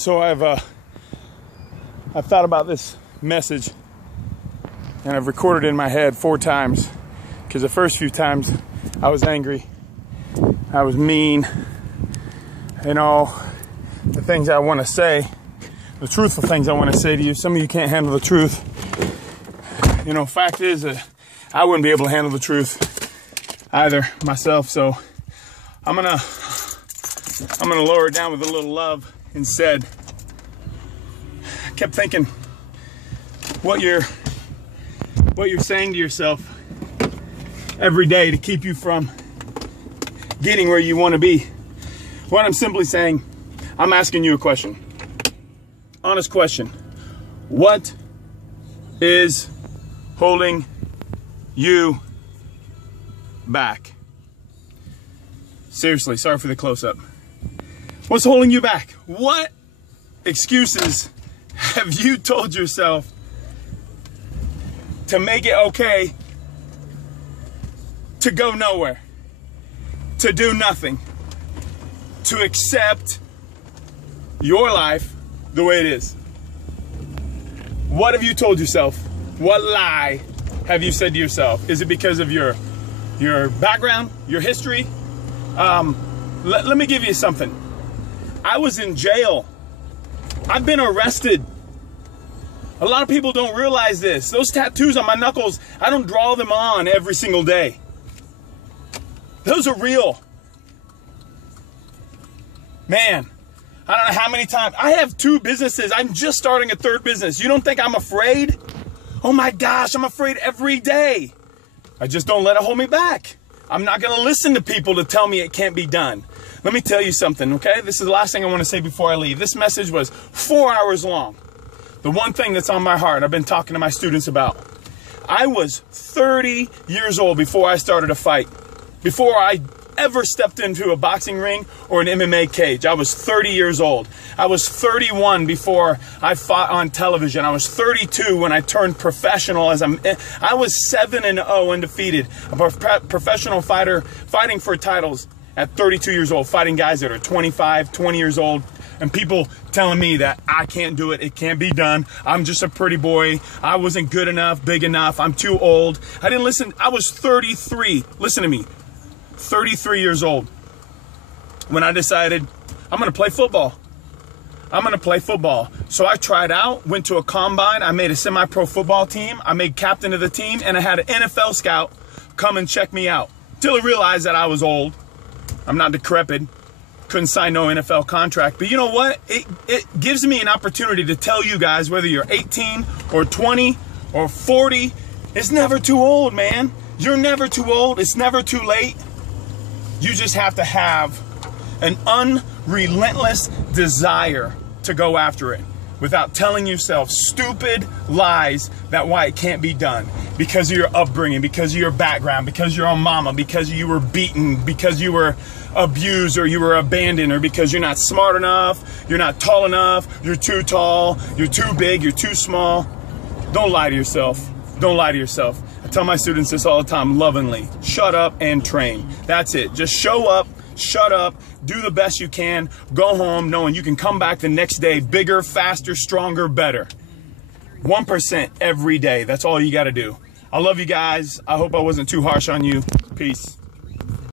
So I've thought about this message and I've recorded it in my head 4 times, because the first few times I was angry, I was mean, and all the things I want to say, the truthful things I want to say to you. Some of you can't handle the truth. You know, fact is that I wouldn't be able to handle the truth either myself. So I'm gonna lower it down with a little love instead. I kept thinking what you're saying to yourself every day to keep you from getting where you want to be. What I'm simply saying, I'm asking you a question. Honest question. What is holding you back? Seriously, sorry for the close-up. What's holding you back? What excuses have you told yourself to make it okay to go nowhere, to do nothing, to accept your life the way it is? What have you told yourself? What lie have you said to yourself? Is it because of your background, your history? Let me give you something. I was in jail. I've been arrested. A lot of people don't realize this. Those tattoos on my knuckles, I don't draw them on every single day. Those are real. Man, I don't know how many times. I have 2 businesses. I'm just starting a 3rd business. You don't think I'm afraid? Oh my gosh, I'm afraid every day. I just don't let it hold me back. I'm not going to listen to people to tell me it can't be done. Let me tell you something, okay? This is the last thing I want to say before I leave. This message was 4 hours long. The one thing that's on my heart, I've been talking to my students about. I was 30 years old before I started a fight. Before I ever stepped into a boxing ring or an MMA cage. I was 30 years old. I was 31 before I fought on television. I was 32 when I turned professional. I was 7-0 undefeated. A professional fighter fighting for titles at 32 years old, fighting guys that are 25, 20 years old, and people telling me that I can't do it, it can't be done, I'm just a pretty boy, I wasn't good enough, big enough, I'm too old. I didn't listen. I was 33. Listen to me. 33 years old when I decided I'm going to play football. I'm going to play football. So I tried out, went to a combine, I made a semi-pro football team, I made captain of the team, and I had an NFL scout come and check me out. Till I realized that I was old. I'm not decrepit. Couldn't sign no NFL contract. But you know what? It gives me an opportunity to tell you guys, whether you're 18 or 20 or 40, it's never too old, man. You're never too old. It's never too late. You just have to have an unrelentless desire to go after it without telling yourself stupid lies that why it can't be done. Because of your upbringing, because of your background, because you're a mama, because you were beaten, because you were abused or you were abandoned, or because you're not smart enough, you're not tall enough, you're too tall, you're too big, you're too small. Don't lie to yourself. Don't lie to yourself. I tell my students this all the time, lovingly. Shut up and train. That's it. Just show up, shut up, do the best you can, go home knowing you can come back the next day bigger, faster, stronger, better. 1% every day. That's all you got to do. I love you guys. I hope I wasn't too harsh on you. Peace.